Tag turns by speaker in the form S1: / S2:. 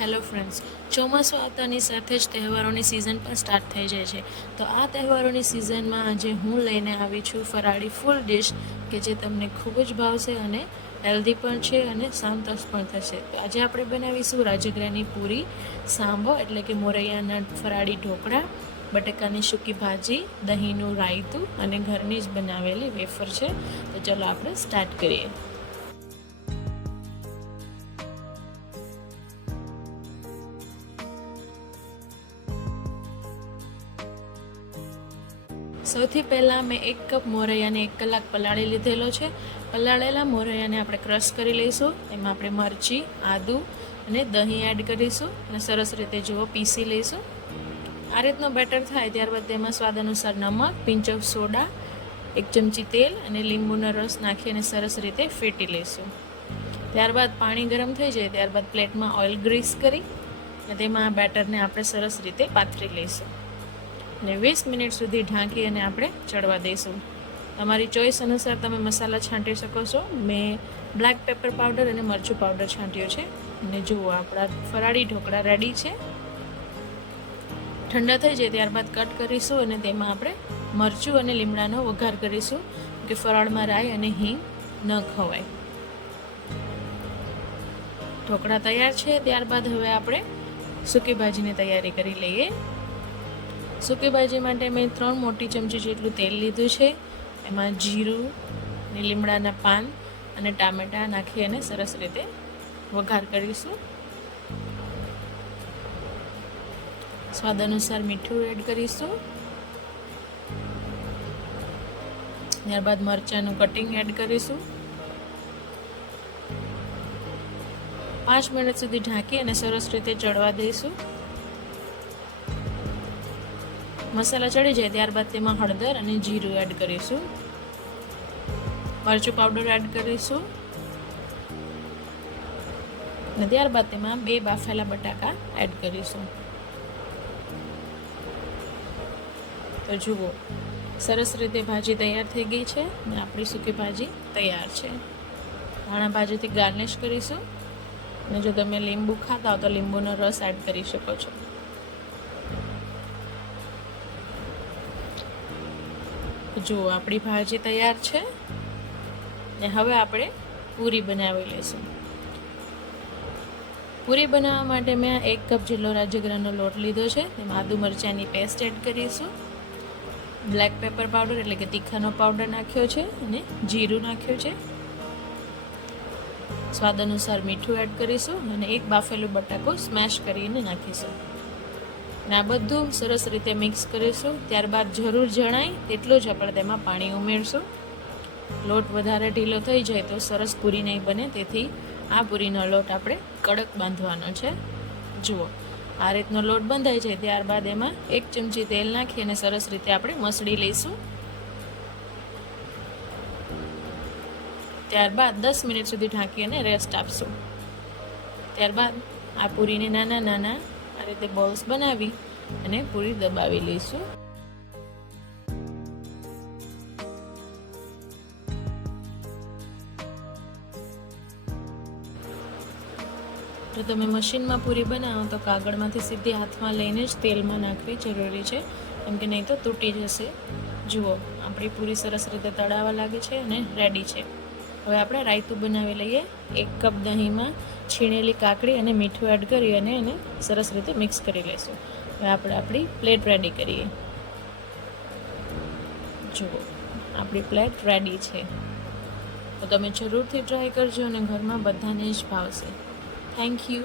S1: Hello friends ચોમાસું આવતાની સાથે જ તહેવારોની સિઝન પણ સ્ટાર્ટ થઈ જાય છે. તો આ તહેવારોની સિઝનમાં આજે હું લઈને આવી છું ફરાળી ફૂલ ડિશ કે જે તમને ખૂબ જ ભાવશે અને હેલ્ધી પણ છે અને સામતસ પણ થશે. તો આજે આપણે બનાવીશું રાજગરાની પૂરી, સાંભો એટલે કે મોરૈયાના ફરાળી ઢોકળા, બટેકાની સૂકી ભાજી, દહીંનું રાયતું અને ઘરની જ બનાવેલી વેફર છે. તો ચલો આપણે સ્ટાર્ટ કરીએ. સૌથી પહેલાં મેં એક કપ મોરૈયાને એક કલાક પલાળી લીધેલો છે. પલાળેલા મોરૈયાને આપણે ક્રશ કરી લઈશું. એમાં આપણે મરચી, આદુ અને દહીં એડ કરીશું અને સરસ રીતે જુઓ, પીસી લઈશું. આ રીતનો બેટર થાય ત્યારબાદ તેમાં સ્વાદ અનુસાર નમક પિંચ ઓફ સોડા એક ચમચી તેલ અને લીંબુનો રસ નાખી અને સરસ રીતે ફેટી લઈશું. ત્યારબાદ પાણી ગરમ થઈ જાય ત્યારબાદ પ્લેટમાં ઓઇલ ગ્રીસ કરી અને તેમાં આ બેટરને આપણે સરસ રીતે પાથરી લઈશું. અને વીસ મિનિટ સુધી ઢાંકી અને આપણે ચડવા દઈશું. તમારી ચોઈસ અનુસાર તમે મસાલા છાંટી શકો છો. મેં બ્લેક પેપર પાવડર અને મરચું પાવડર છાંટ્યો છે. અને જુઓ, આપણા ફરાળી ઢોકળા રેડી છે. ઠંડા થઈ જાય ત્યારબાદ કટ કરીશું અને તેમાં આપણે મરચું અને લીમડાનો વઘાર કરીશું. કે ફરાળમાં રાઈ અને હિંગ ન ખવાય. ઢોકળા તૈયાર છે. ત્યારબાદ હવે આપણે સૂકી ભાજીની તૈયારી કરી લઈએ. સૂકી ભાજી માટે મેં ત્રણ મોટી ચમચી જેટલું તેલ લીધું છે. એમાં જીરું, ને લીમડાના પાન અને ટામેટાં નાખી અને સરસ રીતે વઘાર કરીશું. સ્વાદ અનુસાર મીઠું એડ કરીશું. ત્યારબાદ મરચાંનું કટિંગ એડ કરીશું. પાંચ મિનિટ સુધી ઢાંકી અને સરસ રીતે ચડવા દઈશું. મસાલા ચડી જાય ત્યારબાદ તેમાં હળદર અને જીરું એડ કરીશું. મરચું પાવડર એડ કરીશું. અને ત્યારબાદ તેમાં બે બાફેલા બટાકા એડ કરીશું. તો જુઓ, સરસ રીતે ભાજી તૈયાર થઈ ગઈ છે અને આપણી સૂકી ભાજી તૈયાર છે. ધાણા ભાજીથી ગાર્નિશ કરીશું. અને જો તમે લીંબુ ખાતા હો તો લીંબુનો રસ એડ કરી શકો છો. જુઓ આપણી ભાજી તૈયાર છે. ને હવે આપણે પૂરી બનાવી લઈશું. પૂરી બનાવવા માટે મેં એક કપ જેટલો રાજગરાનો લોટ લીધો છે. તેમાં આદુ મરચાંની પેસ્ટ એડ કરીશું. બ્લેક પેપર પાવડર એટલે કે તીખાનો પાવડર નાખ્યો છે અને જીરું નાખ્યું છે. સ્વાદ અનુસાર મીઠું એડ કરીશું અને એક બાફેલું બટાકો સ્મેશ કરીને નાખીશું. અને આ બધું સરસ રીતે મિક્સ કરીશું. ત્યારબાદ જરૂર જણાય તેટલું જ આપણે તેમાં પાણી ઉમેરશું. લોટ વધારે ઢીલો થઈ જાય તો સરસ પૂરી નહીં બને, તેથી આ પૂરીનો લોટ આપણે કડક બાંધવાનો છે. જુઓ, આ રીતનો લોટ બંધાઈ જાય ત્યારબાદ એમાં એક ચમચી તેલ નાખી અને સરસ રીતે આપણે મસળી લઈશું. ત્યારબાદ દસ મિનિટ સુધી ઢાંકી અને રેસ્ટ આપશું. ત્યારબાદ આ પૂરીને નાના નાના રીતે બોલ્સ બનાવી અને પૂરી દબાવી લઈશું. જો તમે મશીનમાં પૂરી બનાવો તો કાગળમાંથી સીધી હાથમાં લઈને જ તેલમાં નાખવી જરૂરી છે. કેમ કે નહીં તો તૂટી જશે. જુઓ, આપણી પૂરી સરસ રીતે તળાવા લાગે છે અને રેડી છે. હવે આપણે રાયતું બનાવી લઈએ. એક કપ દહીંમાં છીણેલી કાકડી અને મીઠું એડ કરી અને એને સરસ રીતે મિક્સ કરી લઈશું. હવે આપણે આપણી પ્લેટ રેડી કરીએ. જુઓ, આપણી પ્લેટ રેડી છે. તો તમે જરૂરથી ટ્રાય કરજો અને ઘરમાં બધાને જ ભાવશે. Thank you